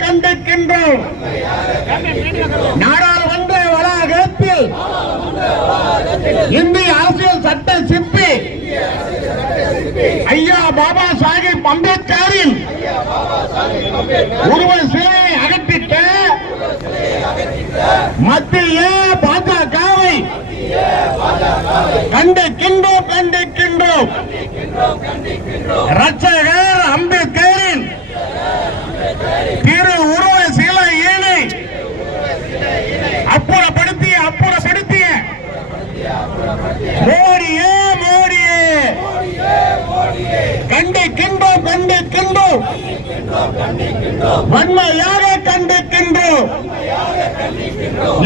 கண்டிக்கின்றோம். நாடாளுமன்ற வளாகத்தில் இந்திய அரசியல் சட்ட சிப்பி ஐயா பாபா சாஹிப் அம்பேத்கரின் உருவ சிலையை அகற்றிட்ட மத்திய பாஜகவை கண்டிக்கின்றோம் கண்டிக்கின்றோம். ரட்சகர் அம்பேத்கரின் திரு உருவ சிலையினை அப்புறப்படுத்திய அப்புறப்படுத்திய மோடியே மோடியே கண்டிக்கின்றோம் கண்டிக்கின்றோம் வன்மையாக கண்டிக்கின்றோம்.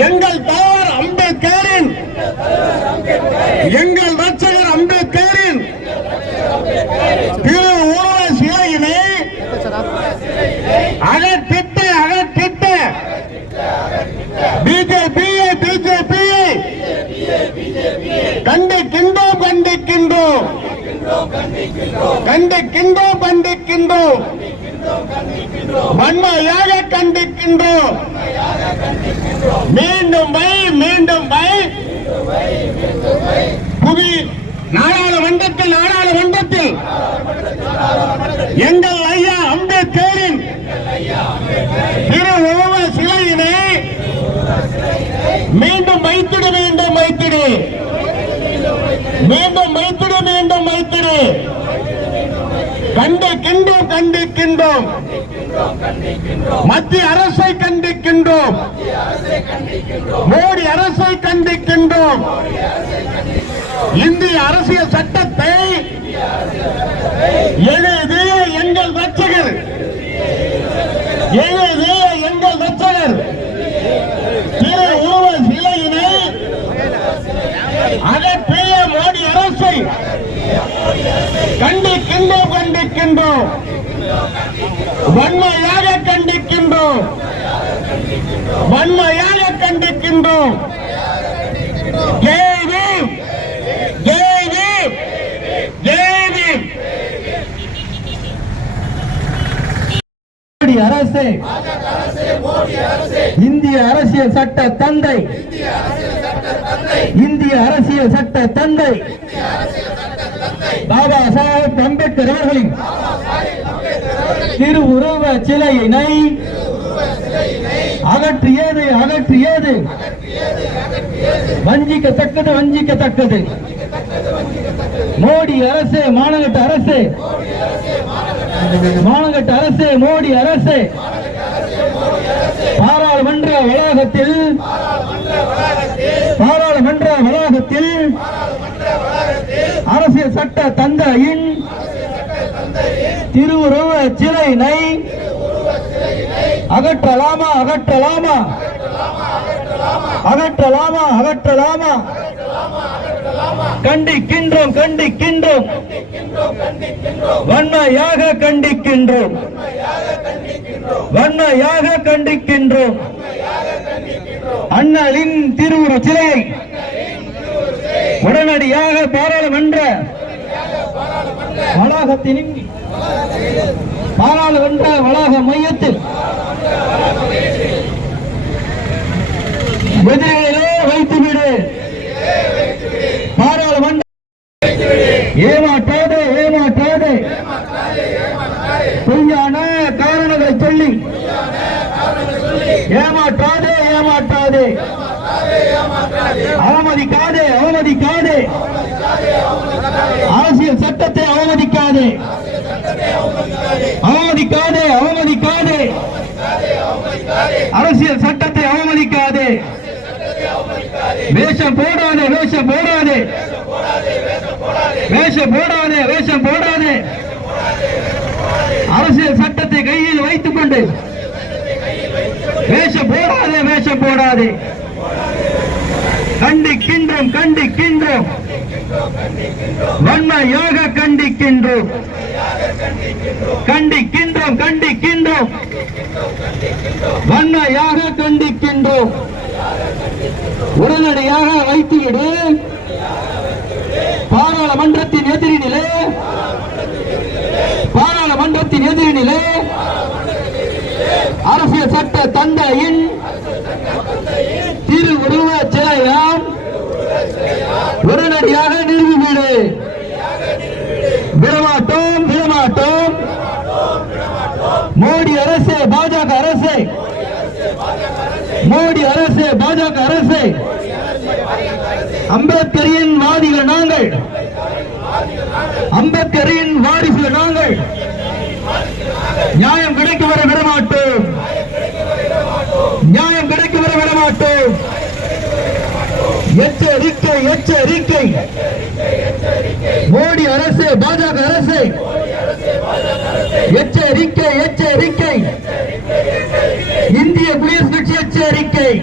எங்கள் தலைவர் அம்பேத்கரின் எங்கள் ரட்சகர் அம்பேத்கரின் திரு உருவ சிலையினை அகற்றிட்டு அகற்றிட்டு பிஜேபியை பிஜேபியை கண்டிக்கின்றோம் கண்டிக்கின்றோம். கண்டிக்கின்றோம். கண்டிக்கின்றோம் வன்மையாக கண்டிக்கின்றோம் மீண்டும் வை மீண்டும் வை. புவி நாடாளுமன்றத்தில் நாடாளுமன்றத்தில். எங்கள் ஐயா அம்பேத்கரின் திரு உருவ சிலையினை மீண்டும் வைத்திட வேண்டும் வைத்திடு மீண்டும் வைத்திட மீண்டும் வைத்திடு கண்டிக்கின்றோம் கண்டிக்கின்றோம் மத்திய அரசை கண்டிக்கின்றோம் மோடி அரசை கண்டிக்கின்றோம் இந்திய அரசியல் சட்டத்தை எழுதிய எங்கள் ரட்சகர் திரு உருவ சிலையினை அகற்றிய மோடி அரசை கண்டிக்கின்றோம் கண்டிக்கின்றோம் வன்மையாக கண்டிக்கின்றோம். வன்மையாக கண்டிக்கின்றோம். ஜெய் பீம். ஜெய் பீம். அரசு. இந்திய அரசியல் சட்ட தந்தை. இந்திய அரசியல் சட்ட தந்தை. பாபா சாஹேப் அம்பேத்கர் அவர்களின் திருவுருவ சிலையினை அகற்றியது அகற்றியது. வஞ்சிக்கத்தக்கது வஞ்சிக்கத்தக்கது. மோடி அரசு மாநகட்ட அரசு. மாநகட்ட அரசு மோடி அரசு. பாராளுமன்ற வளாகத்தில் பாராளுமன்ற வளாகத்தில் அரசியல் சட்ட தந்தையின் திருவுருவ சிலையினை அகற்றலாமா அகற்றலாமா? அகற்றலாமா அகற்றலாமா? கண்டிக்கின்றோம் கண்டிக்கின்றோம். வன்மையாக கண்டிக்கின்றோம். வன்மையாக கண்டிக்கின்றோம். அண்ணலின் திருவுரு சிலையை உடனடியாக பாராளுமன்ற வளாகத்தின் பாராளுமன்ற வளாக மையத்தில் எதிரிலே வைத்துவிடு பாராளுமன்ற ஏமாற்றாதே ஏமாற்றாதே. பொய்யான காரணங்களை சொல்லி ஏமாற்றாதே ஏமாற்றாதே. அவமதிக்காதே அவமதிக்காதே. அரசியல் சட்டத்தை அவமதிக்காதே. அவமதிக்காதே அவமதிக்காதே. அரசியல் சட்டத்தை அவமதிக்காதே. வேஷம் போடாதே வேஷம் போடாதே. வேஷம் போடாதே வேஷம் போடாதே. அரசியல் சட்டத்தை கையில் வைத்துக் கொண்டு வேஷம் போடாதே வேஷம் போடாதே. கண்டிக்கின்றோம் கண்டிக்கின்றோம். வன்மையாக கண்டிக்கின்றோம். கண்டிக்கின்றோம் கண்டிக்கின்றோம். வன்மையாக கண்டிக்கின்றோம். உடனடியாக வைத்துவிடு. பாராளுமன்றத்தின் எதிரினிலே. பாராளுமன்றத்தின் எதிரினிலே. அரசியல் சட்ட தந்தையின் திரு உருவ சிலையாம் உடனடியாக நிறுவிவிடு விடமாட்டோம் விடமாட்டோம். மோடி அரசு பாஜக அரசு. மோடி அரசு பாஜக அரசு. அம்பேத்கரின் வாதிகள் நாங்கள். அம்பேத்கரின் எச்சரிக்கை எச்சரிக்கை. மோடி அரசு பாஜக அரசு. எச்சரிக்கை எச்சரிக்கை. இந்திய குடியரசு கட்சி எச்சரிக்கை.